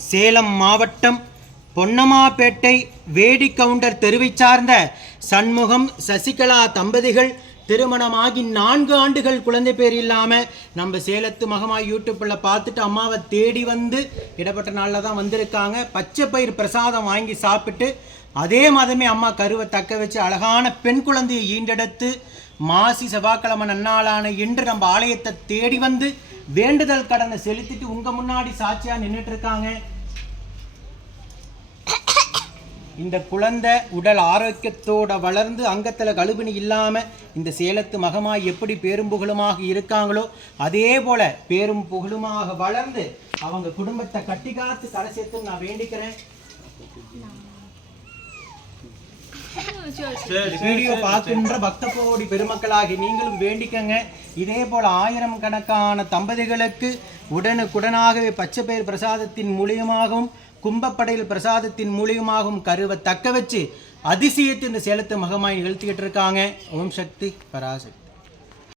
சேலம் மாவட்டம் பொன்னமாப்பேட்டை வேடி கவுண்டர் தெருவைச் சார்ந்த சண்முகம் சசிகலா தம்பதிகள் திருமணமாகி நான்கு ஆண்டுகள் குழந்தை பேர் இல்லாமல் நம்ம சேலத்து மகமாய் யூடியூப்பில் பார்த்துட்டு அம்மாவை தேடி வந்து இடப்பட்ட நாளில் தான் வந்திருக்காங்க. பச்சை பயிர் பிரசாதம் வாங்கி சாப்பிட்டு அதே மாதமே அம்மா கருவை தக்க வச்சு அழகான பெண் குழந்தையை ஈண்டெடுத்து மாசி செவ்வாய்க்கிழமை நன்னாளான இன்று நம்ம ஆலயத்தை தேடி வந்து வேண்டுதல் கடனை செலுத்திட்டு உங்க முன்னாடி சாட்சியா நின்றுட்டு இருக்காங்க இந்த குழந்தை உடல் ஆரோக்கியத்தோட வளர்ந்து அங்கத்தில் கழுபிணி இல்லாமல் இந்த சேலத்து மகமாய் எப்படி பேரும் புகழுமாக இருக்காங்களோ அதே போல பேரும் புகழுமாக வளர்ந்து அவங்க குடும்பத்தை கட்டி காத்து கரை சேர்த்து நான் வேண்டிக்கிறேன். வீடியோ பார்க்கின்ற பக்த கோடி பெருமக்களாகி நீங்களும் வேண்டிக்கங்க. இதே போல ஆயிரம் கணக்கான தம்பதிகளுக்கு உடனுக்குடனாகவே பச்சை பயிர் பிரசாதத்தின் மூலியமாகவும் கும்பப்படையில் பிரசாதத்தின் மூலியமாகவும் கருவை தக்க வச்சு அதிசயத்தை இந்த சேலத்து மகமாய் நிகழ்த்திக்கிட்டு இருக்காங்க. ஓம் சக்தி பராசக்தி.